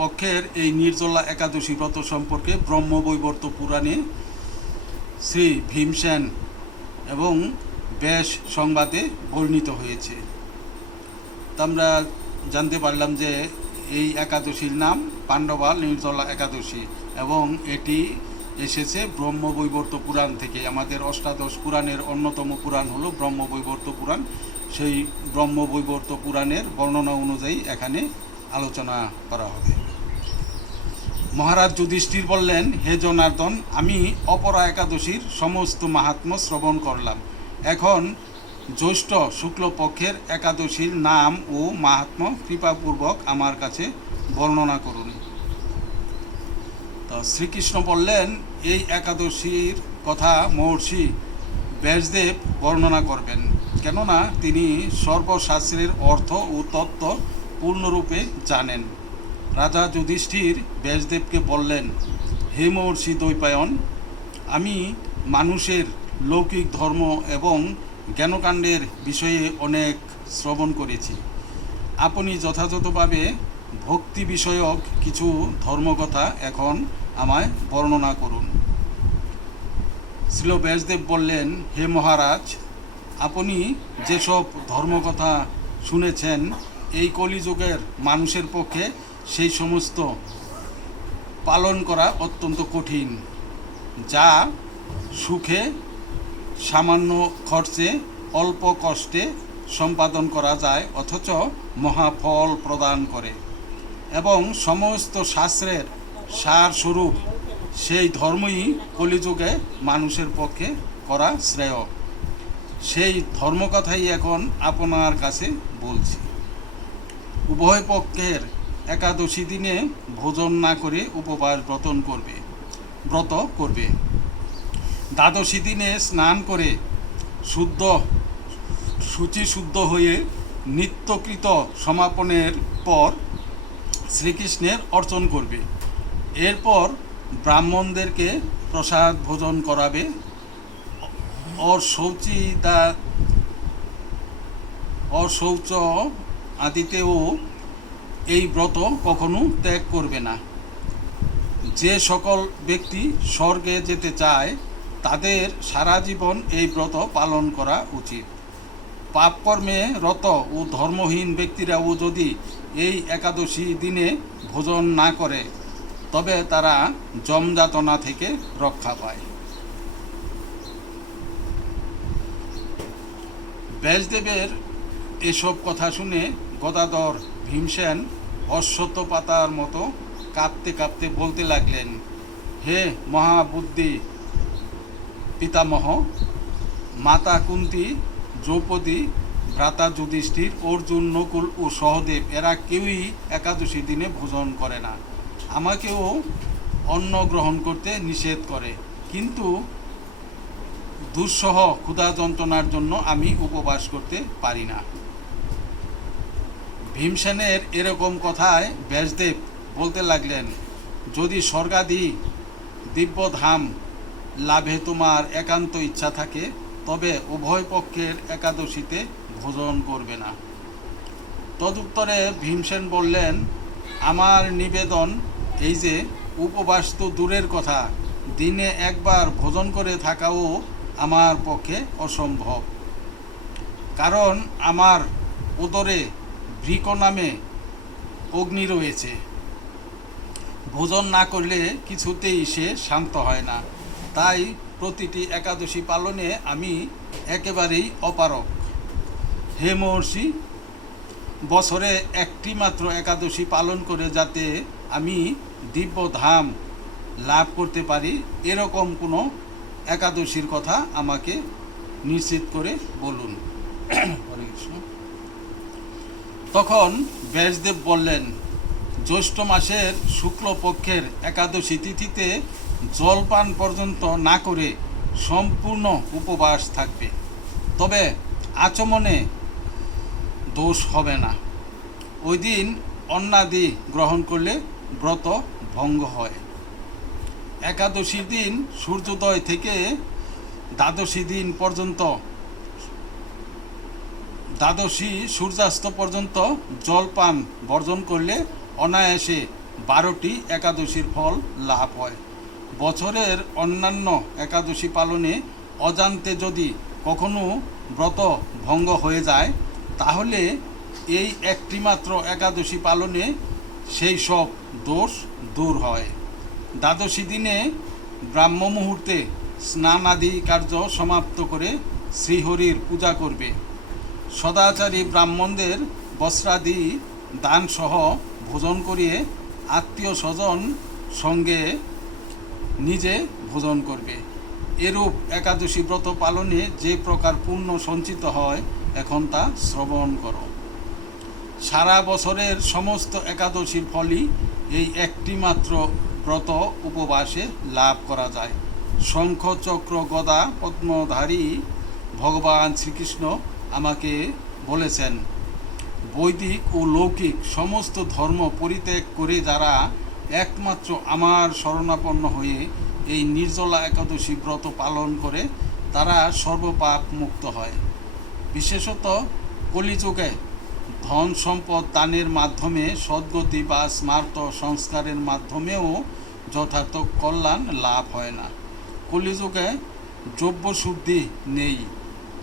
পক্ষের এই নির্জলা একাদশী ব্রত সম্পর্কে ব্রহ্মবৈবর্ত পুরাণে শ্রী ভীমসেন এবং ব্যাস সংবাদে বর্ণিত হয়েছে। আমরা জানতে পারলাম যে এই একাদশীর নাম পাণ্ডবা নির্জলা একাদশী এবং এটি এসেছে ব্রহ্মবৈবর্ত পুরাণ থেকে। আমাদের অষ্টাদশ পুরাণের অন্যতম পুরাণ হলো ব্রহ্মবৈবর্ত পুরাণ। সেই ব্রহ্মবৈবর্ত পুরাণের বর্ণনা অনুযায়ী এখানে আলোচনা করা হবে। মহারাজ যুধিষ্ঠির বললেন, হে জনার্দন, আমি অপরা একাদশীর সমস্ত মাহাত্ম্য শ্রবণ করলাম। এখন জ্যৈষ্ঠ শুক্লপক্ষের একাদশীর নাম ও মাহাত্ম্য কৃপাপূর্বক আমার কাছে বর্ণনা করুন। তো শ্রীকৃষ্ণ বললেন, এই একাদশীর কথা মহর্ষি ব্যাসদেব বর্ণনা করবেন। কেননা তিনি সর্বশাস্ত্রের অর্থ ও তত্ত্ব পূর্ণরূপে জানেন। রাজা যুধিষ্ঠির ব্যাসদেবকে বললেন, হে মহর্ষি দ্বৈপায়ন, আমি মানুষের লৌকিক ধর্ম এবং জ্ঞানকাণ্ডের বিষয়ে অনেক শ্রবণ করেছি। আপনি যথাযথভাবে ভক্তি বিষয়ক কিছু ধর্মকথা এখন আমায় বর্ণনা করুন। শ্রীল ব্যাসদেব বললেন, হে মহারাজ, আপনি যেসব ধর্মকথা শুনেছেন এই কলিযুগের মানুষের পক্ষে সেই সমস্ত পালন করা অত্যন্ত কঠিন, যা সুখে, সামান্য খরচে, অল্প কষ্টে সম্পাদন করা যায়, অথচ মহাফল প্রদান করে। এবং সমস্ত শাস্ত্রের সার স্বরূপ সেই ধর্মই কলিযুগে মানুষের পক্ষে করা শ্রেয়। সেই ধর্মকথাই এখন আপনার কাছে বলছি। উভয় পক্ষের একাদশী দিনে ভোজন না করে উপবাস ব্রতন করবে, ব্রত করবে। দ্বাদশী দিনে স্নান করে শুদ্ধ শুচি শুদ্ধ হয়ে নিত্যকৃত সমাপনের পর শ্রীকৃষ্ণের অর্চন করবে। এরপর ব্রাহ্মণদেরকে প্রসাদ ভোজন করাবে। অশৌচিতা অশৌচ আদিতেও এই ব্রত কখনো ত্যাগ করবে না। যে সকল ব্যক্তি স্বর্গে যেতে চায়, তাদের সারা জীবন এই ব্রত পালন করা উচিত। পাপকর্মে রত ও ধর্মহীন ব্যক্তিরাও যদি এই একাদশী দিনে ভোজন না করে, তবে তারা জমযাতনা থেকে রক্ষা পায়। ব্যাসদেবের এসব কথা শুনে গদাধর ভীমসেন অশ্বত্থ পাতার মতো কাঁপতে কাঁপতে বলতে লাগলেন, হে মহাবুদ্ধি পিতামহ, মাতা কুন্তি, দ্রৌপদী, ভ্রাতা যুধিষ্ঠির, অর্জুন, নকুল ও সহদেব, এরা কেউই একাদশী দিনে ভোজন করে না। আমাকেও অন্ন গ্রহণ করতে নিষেধ করে। কিন্তু দুঃসহ ক্ষুধা যন্ত্রণার জন্য আমি উপবাস করতে পারি না। ভীমসেনের এরকম কথায় ব্যাসদেব বলতে লাগলেন, যদি স্বর্গাদি দিব্যধাম লাভে তোমার একান্ত ইচ্ছা থাকে, তবে উভয় পক্ষের একাদশীতে ভোজন করবে না। তদুত্তরে ভীমসেন বললেন, আমার নিবেদন এই যে, উপবাস তো দূরের কথা, দিনে একবার ভোজন করে থাকাও আমার পক্ষে অসম্ভব। কারণ আমার উদরে বৃক নামে অগ্নি রয়েছে। ভোজন না করলে কিছুতেই সে শান্ত হয় না। তাই প্রতিটি একাদশী পালনে আমি একেবারেই অপারক হে মহর্ষি, বছরে একটি মাত্র একাদশী পালন করে যাতে আমি দিব্য ধাম লাভ করতে পারি, এরকম কোনো একাদশীর কথা আমাকে নিশ্চিত করে বলুন। হরে কৃষ্ণ। তখন ব্যাসদেব বললেন, জ্যৈষ্ঠ মাসের শুক্লপক্ষের একাদশী তিথিতে জলপান পর্যন্ত না করে সম্পূর্ণ উপবাস থাকবে। তবে আচমনে দোষ হবে না। ওই দিন অন্নাদি গ্রহণ করলে ব্রত ভঙ্গ হয়। একাদশীর দিন সূর্যোদয় থেকে দ্বাদশী দিন পর্যন্ত দ্বাদশী সূর্যাস্ত পর্যন্ত জলপান বর্জন করলে অনায়াসে বারোটি একাদশীর ফল লাভ হয়। বছরের অন্যান্য একাদশী পালনে অজান্তে যদি কখনো ব্রত ভঙ্গ হয়ে যায়, তাহলে এই একটি মাত্র একাদশী পালনে সেই সব দোষ দূর হয়। দ্বাদশী দিনে ব্রাহ্ম মুহূর্তে স্নান আদি কার্য সমাপ্ত করে শ্রীহরির পূজা করবে। সদাচারী ব্রাহ্মণদের বস্ত্রাদি দানসহ ভোজন করিয়ে আত্মীয় স্বজন সঙ্গে নিজে ভোজন করবে। এরূপ একাদশী ব্রত পালনে যে প্রকার পুণ্য সঞ্চিত হয়, এখন তা শ্রবণ করো। সারা বছরের সমস্ত একাদশীর ফলই এই একটি মাত্র ব্রত উপবাসে লাভ করা যায়। শঙ্খ চক্র গদা পদ্মধারী ভগবান শ্রীকৃষ্ণ আমাকে বলেছেন, বৈদিক ও লৌকিক সমস্ত ধর্ম পরিত্যাগ করে যারা একমাত্র আমার শরণাপন্ন হয়ে এই নির্জলা একাদশী ব্রত পালন করে, তারা সর্বপাপ মুক্ত হয়। বিশেষত কলিযুগে ধন সম্পদ দানের মাধ্যমে, সদ্গতি বা স্মার্ত সংস্কারের মাধ্যমেও যথার্থ কল্যাণ লাভ হয় না। কলিযুগে দ্রব্য শুদ্ধি নেই।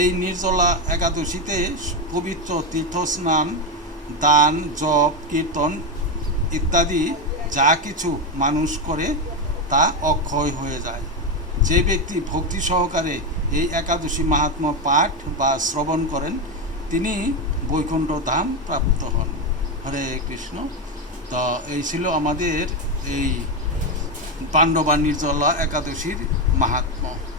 এই নির্জলা একাদশীতে পবিত্র তীর্থস্নান, দান, জপ, কীর্তন ইত্যাদি যা কিছু মানুষ করে তা অক্ষয় হয়ে যায়। যে ব্যক্তি ভক্তি সহকারে এই একাদশী মাহাত্ম্য পাঠ বা শ্রবণ করেন, তিনি বৈকুণ্ঠ ধাম প্রাপ্ত হন। হরে কৃষ্ণ। তো এই ছিল আমাদের এই পাণ্ডবা নির্জলা একাদশীর মাহাত্ম্য।